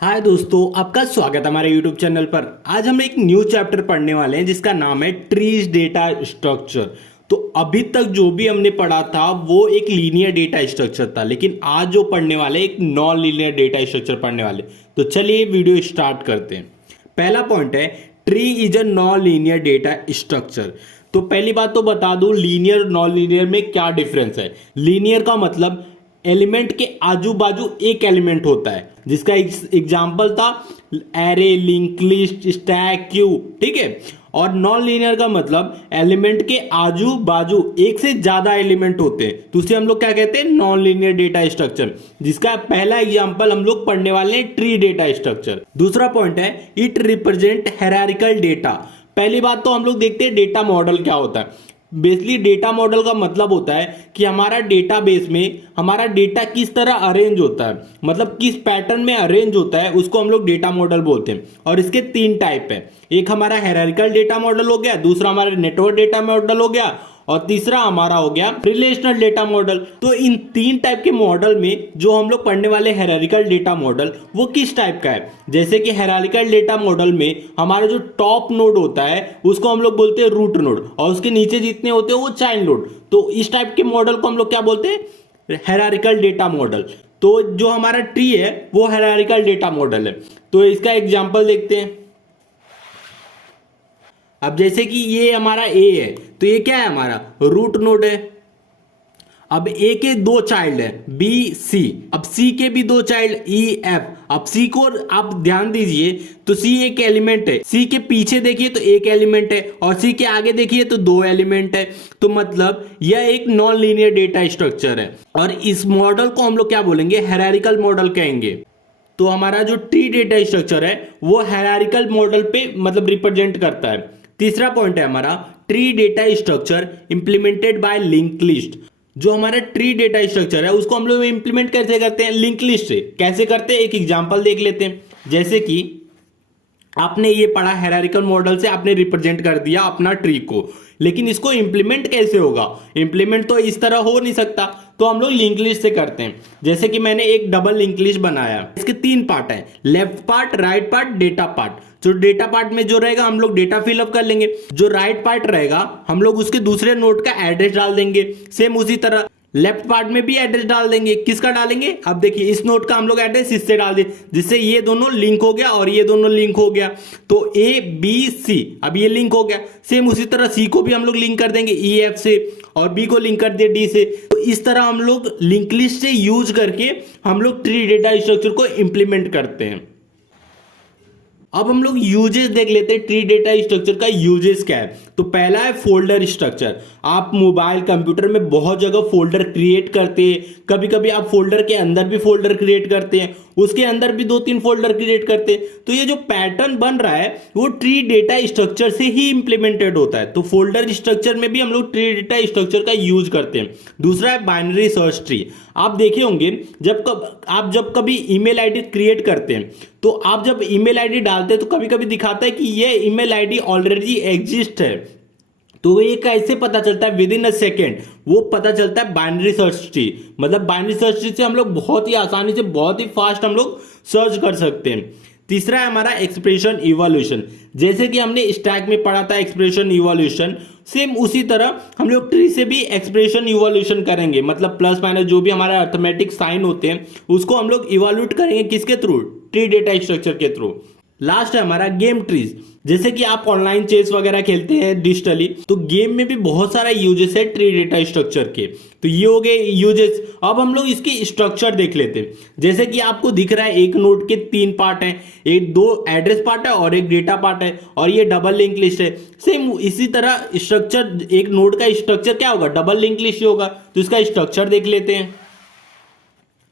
हाय दोस्तों, आपका स्वागत है हमारे YouTube चैनल पर। आज हम एक न्यू चैप्टर पढ़ने वाले हैं जिसका नाम है ट्रीज डेटा स्ट्रक्चर। तो अभी तक जो भी हमने पढ़ा था वो एक लीनियर डेटा स्ट्रक्चर था, लेकिन आज जो पढ़ने वाले एक नॉन लीनियर डेटा स्ट्रक्चर पढ़ने वाले। तो चलिए वीडियो स्टार्ट करते हैं। पहला पॉइंट है tree is a non linear data structure. तो पहली बात तो बता दूं लीनियर नॉन लीनियर में क्या डिफरेंस है। लीनियर का मतलब एलिमेंट के आजू बाजू एक एलिमेंट होता है, जिसका एग्जाम्पल था array, link list, stack, Q, ठीक है। और नॉन लीनियर का मतलब एलिमेंट के आजू बाजू एक से ज्यादा एलिमेंट होते हैं, तो उसे हम लोग क्या कहते हैं, नॉन लीनियर डेटा स्ट्रक्चर, जिसका पहला एग्जांपल हम लोग पढ़ने वाले हैं ट्री डेटा स्ट्रक्चर। दूसरा पॉइंट है इट रिप्रेजेंट हायरार्किकल डेटा। पहली बात तो हम लोग देखते हैं डेटा मॉडल क्या होता है। बेसिकली डेटा मॉडल का मतलब होता है कि हमारा डेटाबेस में हमारा डेटा किस तरह अरेंज होता है, मतलब किस पैटर्न में अरेंज होता है, उसको हम लोग डेटा मॉडल बोलते हैं। और इसके तीन टाइप है, एक हमारा हायरार्किकल डेटा मॉडल हो गया, दूसरा हमारा नेटवर्क डेटा मॉडल हो गया, और तीसरा हमारा हो गया रिलेशनल डेटा मॉडल। तो इन तीन टाइप के मॉडल में जो हम लोग पढ़ने वाले हायरार्किकल डेटा मॉडल वो किस टाइप का है। जैसे कि हायरार्किकल डेटा मॉडल में हमारा जो टॉप नोड होता है उसको हम लोग बोलते हैं रूट नोड, और उसके नीचे जितने होते हैं वो चाइल्ड नोड। तो इस टाइप के मॉडल को हम लोग क्या बोलते हैं, हायरार्किकल डेटा मॉडल। तो जो हमारा ट्री है वो हायरार्किकल डेटा मॉडल है। तो इसका एग्जाम्पल देखते हैं। अब जैसे कि ये हमारा ए है, तो ये क्या है, हमारा रूट नोड है। अब ए के दो चाइल्ड है बी सी, अब सी के भी दो चाइल्ड ई एफ। अब सी को आप ध्यान दीजिए तो सी एक एलिमेंट है, सी के पीछे देखिए तो एक एलिमेंट है, और सी के आगे देखिए तो दो एलिमेंट है। तो मतलब यह एक नॉन लीनियर डेटा स्ट्रक्चर है, और इस मॉडल को हम लोग क्या बोलेंगे, हायरार्किकल मॉडल कहेंगे। तो हमारा जो ट्री डेटा स्ट्रक्चर है वो हायरार्किकल मॉडल पे मतलब रिप्रेजेंट करता है। तीसरा पॉइंट है हमारा tree data structure implemented bye link list. जो हमारा ट्री डेटा स्ट्रक्चर है उसको हम लोग इंप्लीमेंट कैसे करते हैं, लिंक लिस्ट से। कैसे करते हैं, एक एग्जांपल देख लेते हैं। जैसे कि आपने ये पढ़ा हायरार्किकल मॉडल से आपने रिप्रेजेंट कर दिया अपना ट्री को, लेकिन इसको इंप्लीमेंट कैसे होगा, इंप्लीमेंट तो इस तरह हो नहीं सकता, तो हम लोग लिंक लिस्ट से करते हैं। जैसे कि मैंने एक डबल लिंक लिस्ट बनाया, इसके तीन पार्ट है, left part, right part, data part. जो डेटा पार्ट में जो रहेगा हम लोग डेटा फिलअप कर लेंगे, जो राइट पार्ट रहेगा हम लोग उसके दूसरे नोड का एड्रेस डाल देंगे। सेम उसी तरह लेफ्ट पार्ट में भी एड्रेस डाल देंगे। किसका डालेंगे, अब देखिए इस नोड का हम लोग एड्रेस इससे डाल दें, जिससे ये दोनों लिंक हो गया और ये दोनों लिंक हो गया। तो ए बी सी, अब ये लिंक हो गया। सेम उसी तरह सी को भी हम लोग लिंक कर देंगे ई एफ से, और बी को लिंक कर दिया डी से। तो इस तरह हम लोग लिंक लिस्ट से यूज करके हम लोग ट्री डेटा स्ट्रक्चर को इंप्लीमेंट करते हैं। अब हम लोग यूजेस देख लेते हैं, ट्री डेटा स्ट्रक्चर का यूजेस क्या है। तो पहला है फोल्डर स्ट्रक्चर। आप मोबाइल कंप्यूटर में बहुत जगह फोल्डर क्रिएट करते हैं, कभी कभी आप फोल्डर के अंदर भी फोल्डर क्रिएट करते हैं, उसके अंदर भी 2-3 फोल्डर क्रिएट करते हैं। तो ये जो पैटर्न बन रहा है वो ट्री डेटा स्ट्रक्चर से ही इंप्लीमेंटेड होता है। तो फोल्डर स्ट्रक्चर में भी हम लोग ट्री डेटा स्ट्रक्चर का यूज करते हैं। दूसरा है बाइनरी सर्च ट्री। आप देखे होंगे आप जब कभी ईमेल आईडी क्रिएट करते हैं, तो आप जब ईमेल आईडी डालते हैं तो कभी कभी दिखाता है कि ये ईमेल आईडी ऑलरेडी एग्जिस्ट है। तो ये कैसे पता चलता है, विद इन अ सेकेंड वो पता चलता है बाइनरी सर्च ट्री। मतलब बाइनरी सर्च ट्री से हम लोग बहुत ही आसानी से, बहुत ही फास्ट हम लोग सर्च कर सकते हैं। तीसरा है हमारा एक्सप्रेशन इवोल्यूशन। जैसे कि हमने स्टैक में पढ़ा था एक्सप्रेशन इवोल्यूशन, सेम उसी तरह हम लोग ट्री से भी एक्सप्रेशन इवोल्यूशन करेंगे। मतलब प्लस माइनस जो भी हमारा अर्थमेटिक साइन होते हैं उसको हम लोग इवोल्यूट करेंगे, किसके थ्रू, ट्री डेटा स्ट्रक्चर के थ्रू। लास्ट है हमारा गेम ट्रीज। जैसे कि आप ऑनलाइन चेस वगैरह खेलते हैं डिजिटली, तो गेम में भी बहुत सारा यूजेस है ट्री डेटा स्ट्रक्चर के। तो ये हो गए यूजेस। अब हम लोग इसके स्ट्रक्चर देख लेते हैं। जैसे कि आपको दिख रहा है एक नोड के 3 पार्ट हैं, एक दो एड्रेस पार्ट है और एक डेटा पार्ट है, और ये डबल लिंक लिस्ट है। सेम इसी तरह स्ट्रक्चर, एक नोड का स्ट्रक्चर क्या होगा, डबल लिंक लिस्ट होगा। तो इसका स्ट्रक्चर देख लेते हैं।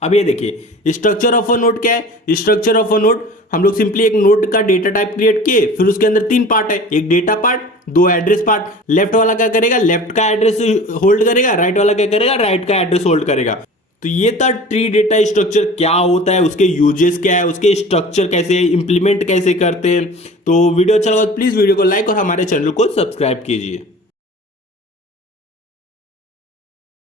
अब ये देखिए स्ट्रक्चर ऑफ अ नोड क्या है। स्ट्रक्चर ऑफ अ नोड, हम लोग सिंपली एक नोड का डेटा टाइप क्रिएट किए, फिर उसके अंदर 3 पार्ट है, एक data part, 2 address part. Left वाला क्या करेगा, लेफ्ट का एड्रेस होल्ड करेगा, राइट वाला क्या करेगा, राइट का एड्रेस होल्ड करेगा। तो ये था ट्री डेटा स्ट्रक्चर क्या होता है, उसके यूजेस क्या है, उसके स्ट्रक्चर कैसे इंप्लीमेंट कैसे करते हैं। तो वीडियो अच्छा लगा तो प्लीज वीडियो को लाइक और हमारे चैनल को सब्सक्राइब कीजिए।